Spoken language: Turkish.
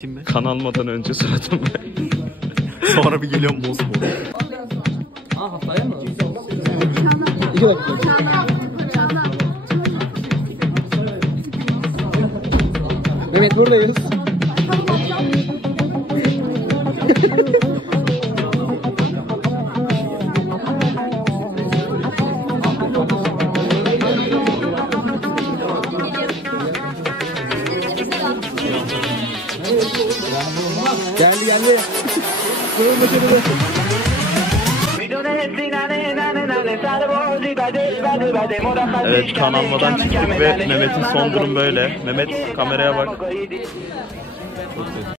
Şimdi Kan almadan önce suratım ben. sonra bir geliyorum mosmor. Haftaya mı? 2 dakika. Mehmet buradayız. Geldi. Evet, kan almadan çıktık ve Mehmet'in son durum böyle. Mehmet, kameraya bak.